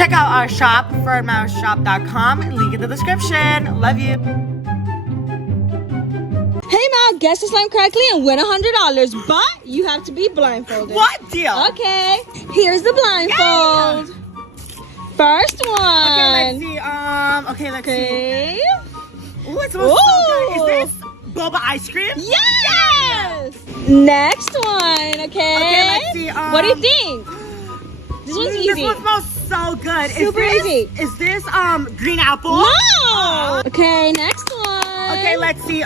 Check out our shop, furmouseshop.com. Link in the description. Love you. Hey Mal, guess the slime correctly and win $100, but you have to be blindfolded. What deal? Okay, here's the blindfold. Yeah. First one. Okay, let's see. Let's see. Ooh, it smells so good. Is this boba ice cream? Yes! Next one, okay? Okay, let's see. What do you think? This one's easy. This one smells so good. Super easy. Is this green apple? No! Okay, next one. Okay, let's see.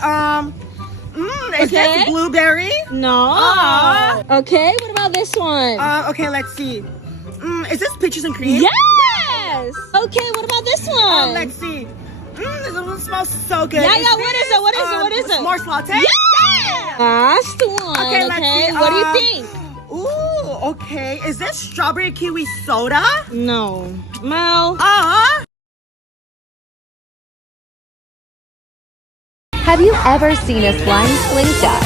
Is this blueberry? No. Okay, what about this one? Okay, let's see. Is this peaches and cream? Yes! Okay, what about this one? Let's see. This one smells so good. Yeah, what is it? What is it? S'mores latte? Yeah! Last one. Okay, let's see. What do you think? Ooh, okay. Is this strawberry kiwi soda? No. Mal. Have you ever seen a slime slingshot?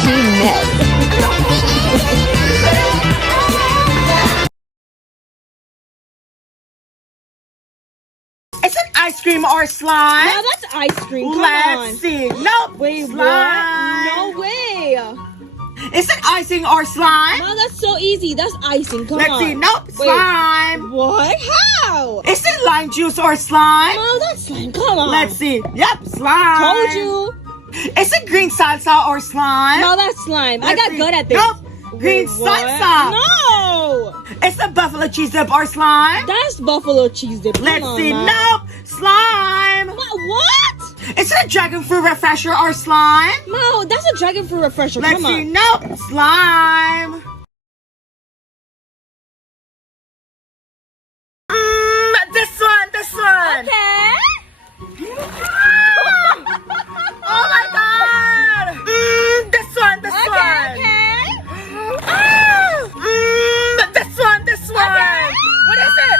She missed. Is it ice cream or slime? No, that's ice cream. Come Let's on. see. Nope. Wait, slime. what? No way. Is it icing or slime? No, that's so easy. That's icing. Come on. Let's see. Nope. Wait. Slime. What? How? Is it lime juice or slime? No, that's slime. Come on. Let's see. Yep. Slime. Told you. Is it green salsa or slime? No, that's slime. I got good at this. Nope. Green Wait, what? salsa. No. Is it buffalo cheese dip or slime? That's buffalo cheese dip. Come Let's on, see. man. Nope. Slime. What? Is it a dragon fruit refresher or slime? No, that's a dragon fruit refresher. Let's Come see. on. Nope. Slime. This one. Okay. Oh my god. This one. Okay. This one. Okay. What is it?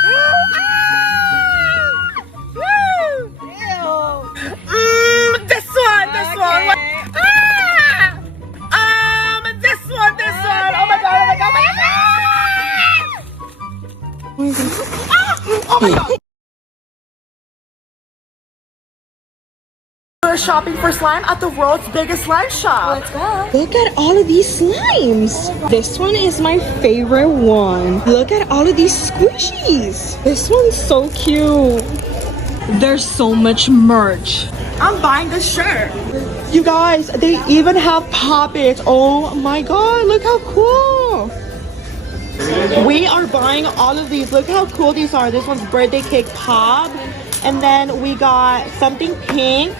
This one. Okay. What? This one. Oh my god. Oh my god. We're shopping for slime at the world's biggest slime shop. Let's go. Look at all of these slimes. This one is my favorite one. Look at all of these squishies. This one's so cute. There's so much merch. I'm buying this shirt. You guys, they even have poppets. Oh my god, look how cool. We are buying all of these. Look how cool these are. This one's birthday cake pop. And then we got something pink.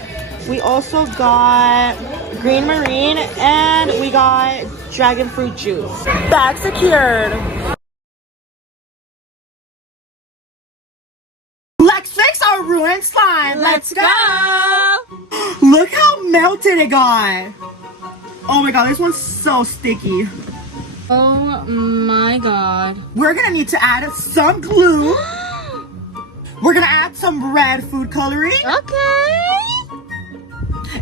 We also got green marine. And we got dragon fruit juice. Bag secured. Let's fix our ruined slime. Let's go. Look how melted it got. Oh my god, this one's so sticky. Oh my god. We're gonna need to add some glue. We're gonna add some red food coloring. Okay.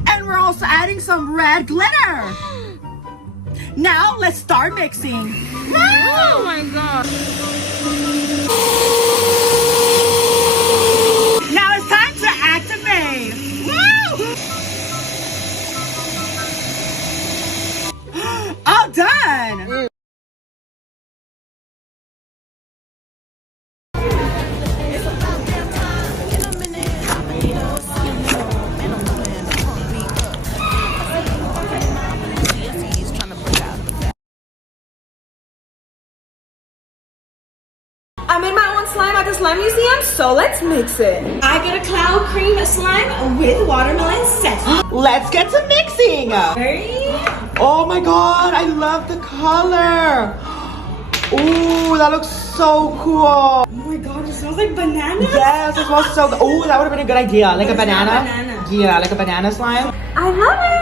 And we're also adding some red glitter. Now let's start mixing. Oh my god. Now it's time to activate. Woo! All done. I made my own slime at the slime museum, so let's mix it. I got a cloud cream slime with watermelon zest. Let's get to mixing. Oh my god, I love the color. Ooh, that looks so cool. Oh my god, it smells like banana. Yes, it smells so good. Ooh, that would have been a good idea. Like a banana? Yeah, like a banana slime. I love it.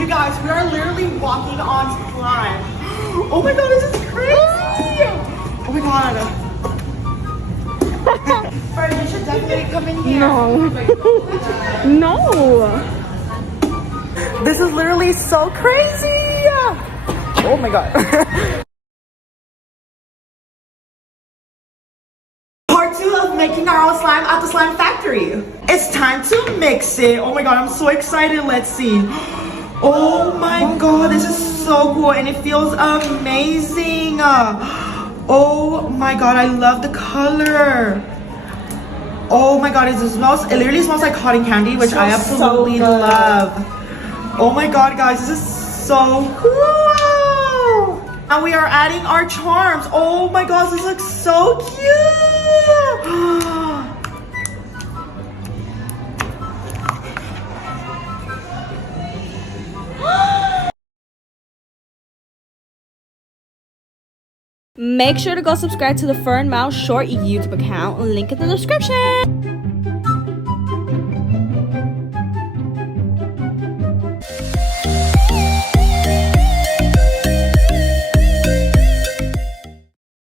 You guys, we are literally walking on slime. Oh my god, this is crazy. Oh my god. Fred, you should definitely come in here. No. This is literally so crazy. Oh my god. Part 2 of making our own slime at the slime factory. It's time to mix it. Oh my god, I'm so excited. Let's see. Oh my god, this is so cool and it feels amazing. Oh my god, I love the color. Oh my god, it literally smells like cotton candy, which I absolutely love. Oh my god, guys, this is so cool. And we are adding our charms. Oh my gosh, this looks so cute. Make sure to go subscribe to the Fur and Mouse Short YouTube account. Link in the description.